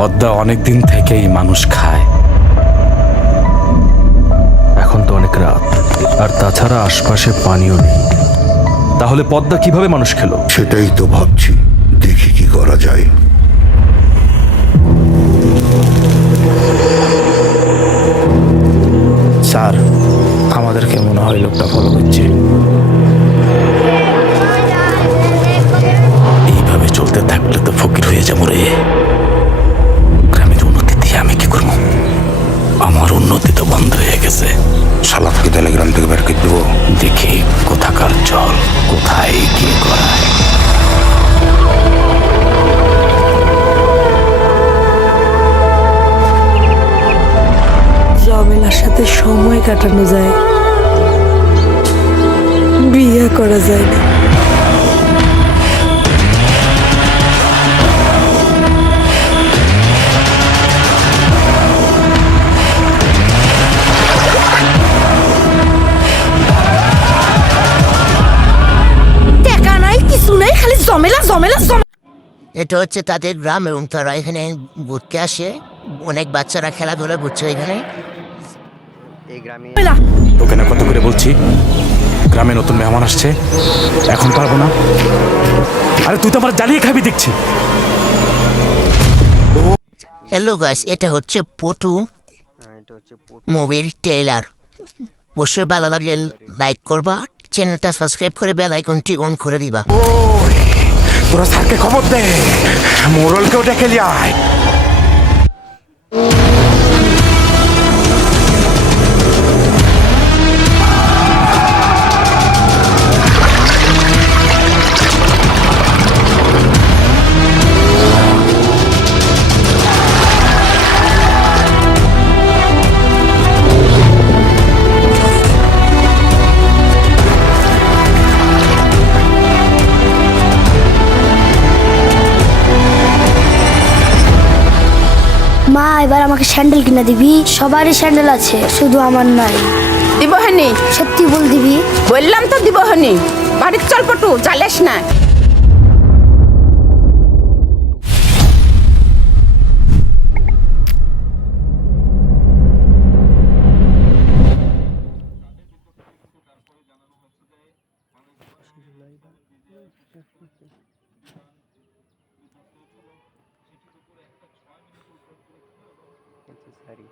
পদ্মা অনেক দিন থেকেই মানুষ খায়। এখন তো অনেক রাত আর তাছাড়া আশপাশে পানিও নেই। তাহলে পদ্মা কীভাবে মানুষ খেলো? সেটাই তো ভাবছি। দেখি কি করা যায়। স্যার আমাদেরকে মনে হয় লোকটা ফলো করছে। এইভাবে চলতে থাকলে তো ফকির হয়ে যাব রে। আমার উন্নতি তো বন্ধ হয়ে গেছে। সালাদকে তাহলে গ্রাম থেকে বের করে দেবো। দেখি কোথাকার জল কোথায় গিয়ে করায় জমেলার সাথে সময় কাটানো যায়। বিয়ে করা যায় না। জমেলা এটা হচ্ছে তাদের গ্রাম এবং তারা এখানে ঘুরতে আসে। অনেক বাচ্চারা খেলাধুলা করছে এখানে। তোকে না কত করে বলছি? গ্রামে নতুন মেহমান আসছে। এখন পারব না। আরে তুই তো আমার জ্বালিয়ে খাবি দেখছি। হ্যালো গাইস এটা হচ্ছে পটু মুভির ট্রেলার অবশ্যই ভালো লাগলে লাইক করবা। চ্যানেলটা সাবস্ক্রাইব করে বেল আইকনটি অন করে দিবা। তোরা স্যারকে খবর দে। মোরলকেও ডেকে নিয়ে এবার আমাকে স্যান্ডেল কিনে দিবি। সবারই স্যান্ডেল আছে শুধু আমার নাই। দিব হানি সত্যি বল দিবি। বললাম তো দিব হানি বাড়ির চল পটু চালেস না। Thank you. necessary